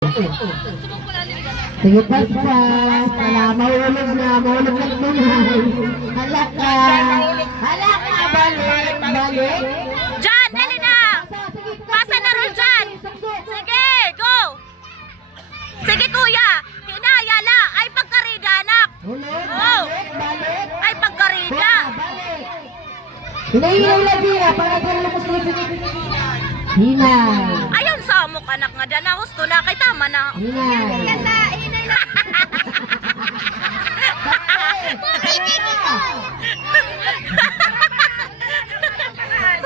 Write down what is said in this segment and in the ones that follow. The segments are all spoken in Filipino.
Sige pa sa para mahulog na tunay. Halaka, balik. Jan, dali na! Pasa na roll dyan! Sige, go! Sige kuya, hinayala, ay pagkarida anak! Oh! Ay pagkarida! Hinay lagi para lumos Hinay. Ayun sa amok anak nga dyan, gusto na kay tama na. Hinay.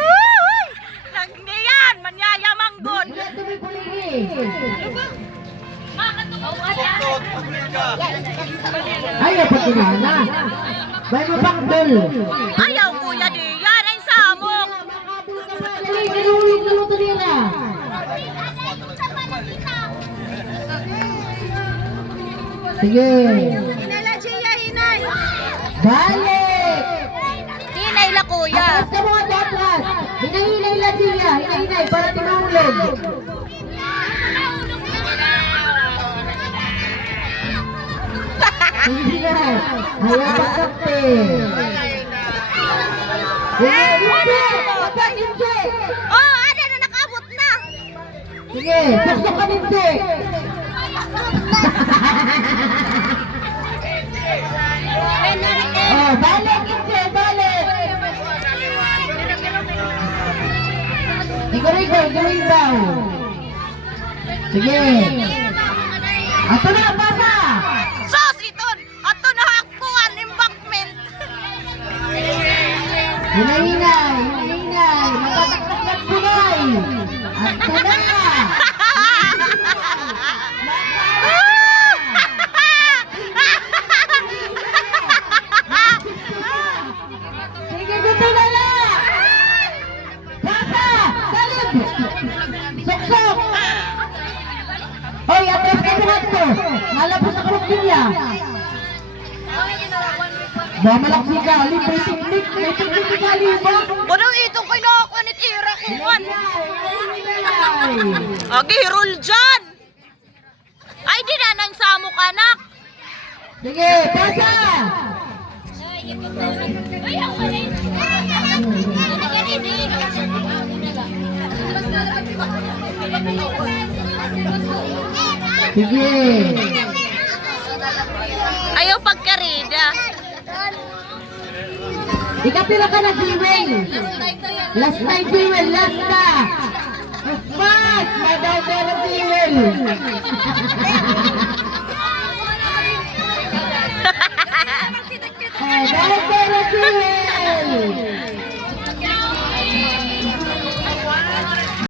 Uy! Nagniyan, manyayamang good! Ayaw pa kinana. May mapakdol. Ayaw kuya diyan, ay sa amok! Sige. Hinay! Balik. Hinay la kuya! Atras ka mga datras. Hinay la siya. Hinay para tinulog. Hindi na. Ayaw pagkape. Hindi. Oh, ano na nakabot na! Sige, suksok ka hindi. Oh, balik hindi, balik. Ikaw daw. Sige. Ato na, basa. Sos iton! Ato na hakpuan, embankment! Hinay. Matataktak na bunay. Ato na. Sige, gusto na lang. Basa, salib. Suksok. Hoy, atras ka sa nato. Nalapos sa krokilya. Mamalaksi ka, libre tiknik. May tiknik ka, liba. Budong itong kailangan ni Tira kuwan! Agi, roll dyan! Ay, di na nang samok anak! Sige, basa. Sige. Ayaw pagkarida! Ikapila ka na, Jewel. Last night, Jewel. Last na. Mas! Madaw ka na, Jewel. Dahil